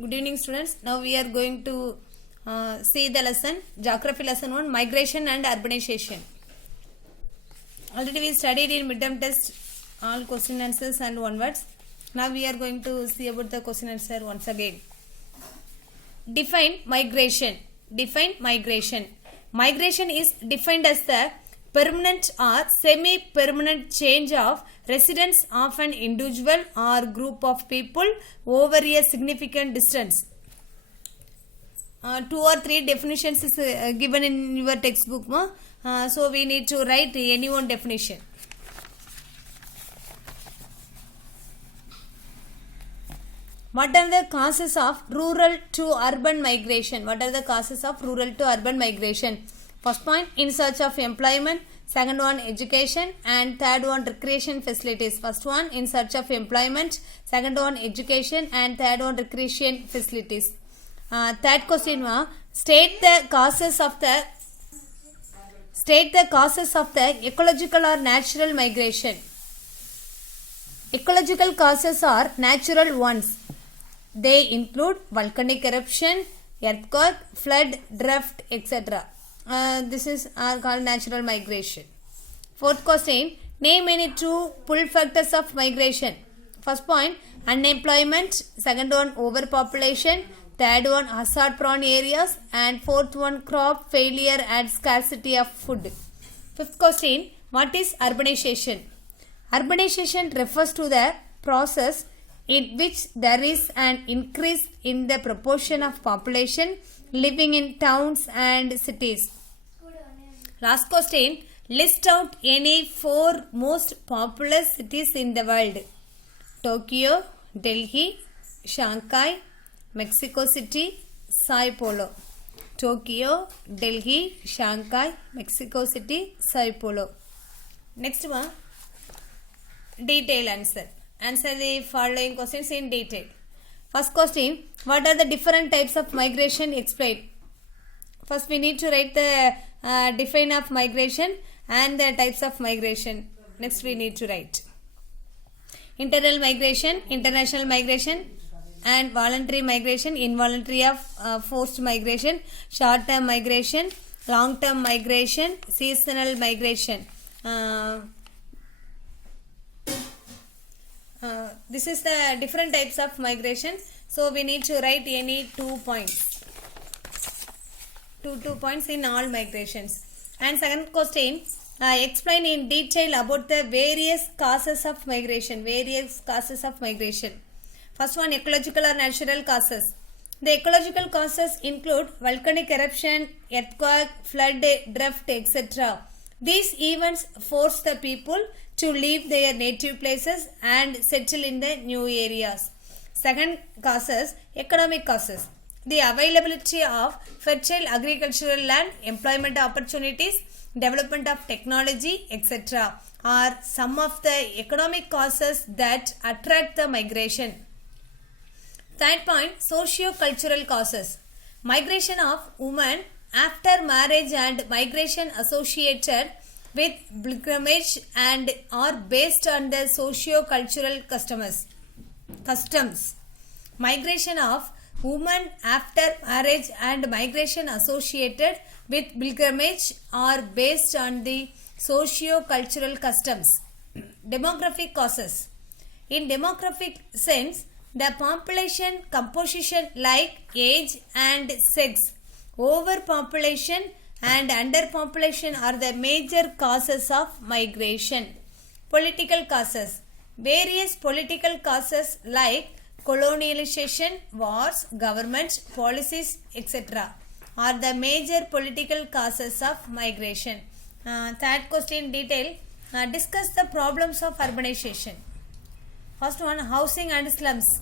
Good evening, students. Now we are going to see the lesson, geography lesson 1, migration and urbanization. Already we studied in midterm test all question answers and one words. Now we are going to see about the question answer once again. Define migration. Define migration. Migration is defined as the permanent or semi-permanent change of residence of an individual or group of people over a significant distance. 2 or 3 definitions is given in your textbook. So we need to write any one definition. What are the causes of rural to urban migration? What are the causes of rural to urban migration? First point, in search of employment. Second one, education. And third one, recreation facilities. First one, in search of employment. Second one, education. And third one, recreation facilities. Third question, state the causes of the ecological or natural migration. Ecological causes are natural ones. They include volcanic eruption, earthquake, flood, drought, etc. This is called natural migration. Fourth question, name any 2 pull factors of migration. First point, unemployment. Second one, overpopulation. Third one, hazard prone areas. And fourth one, crop failure and scarcity of food. Fifth question, what is urbanization? Urbanization refers to the process in which there is an increase in the proportion of population living in towns and cities. Last question, list out any 4 most populous cities in the world. Tokyo, Delhi, Shanghai, Mexico City, Sao Paulo. Tokyo, Delhi, Shanghai, Mexico City, Sao Paulo. Next one, detail answer. Answer the following questions in detail. First question, what are the different types of migration explained? First we need to write the define of migration and the types of migration. Next we need to write internal migration, international migration, and voluntary migration, involuntary of forced migration, short-term migration, long-term migration, seasonal migration. This is the different types of migration. So we need to write any 2 points. 2 points in all migrations. And second question, explain in detail about the various causes of migration. Various causes of migration. First one, ecological or natural causes. The ecological causes include volcanic eruption, earthquake, flood, drought, etc. These events force the people to leave their native places and settle in the new areas. Second causes, economic causes. The availability of fertile agricultural land, employment opportunities, development of technology, etc. are some of the economic causes that attract the migration. Third point, socio-cultural causes. Migration of women after marriage and migration associated with pilgrimage and are based on the socio-cultural customs. Migration of women after marriage and migration associated with pilgrimage are based on the socio-cultural customs. Demographic causes. In demographic sense, the population composition like age and sex, overpopulation and underpopulation are the major causes of migration. Political causes. Various political causes like colonialization, wars, government policies, etc. are the major political causes of migration. Third question, detail. Discuss the problems of urbanization. First one, housing and slums.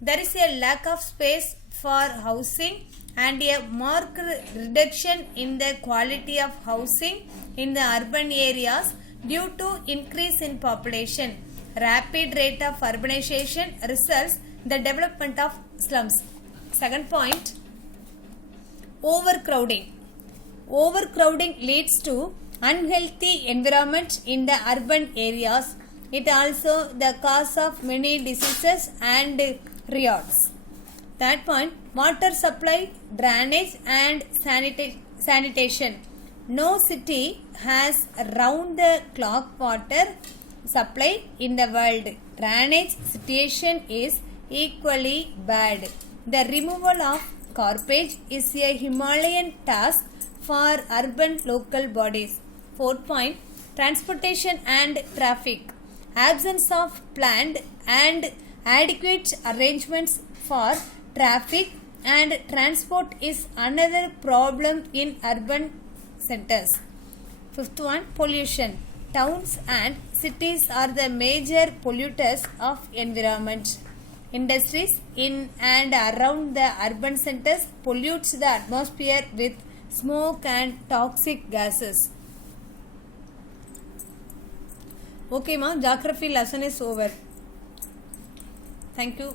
There is a lack of space for housing and a marked reduction in the quality of housing in the urban areas due to increase in population. Rapid rate of urbanization results in the development of slums. Second point, overcrowding. Overcrowding leads to unhealthy environment in the urban areas. It also the cause of many diseases and riots. Third point, water supply, drainage and sanitation. No city has round-the-clock water supply in the world. Drainage situation is equally bad. The removal of garbage is a Himalayan task for urban local bodies. Fourth point, transportation and traffic. Absence of planned and adequate arrangements for traffic and transport is another problem in urban centers. Fifth one, pollution. Towns and cities are the major polluters of environment. Industries in and around the urban centers pollutes the atmosphere with smoke and toxic gases. Okay, ma, geography lesson is over. Thank you.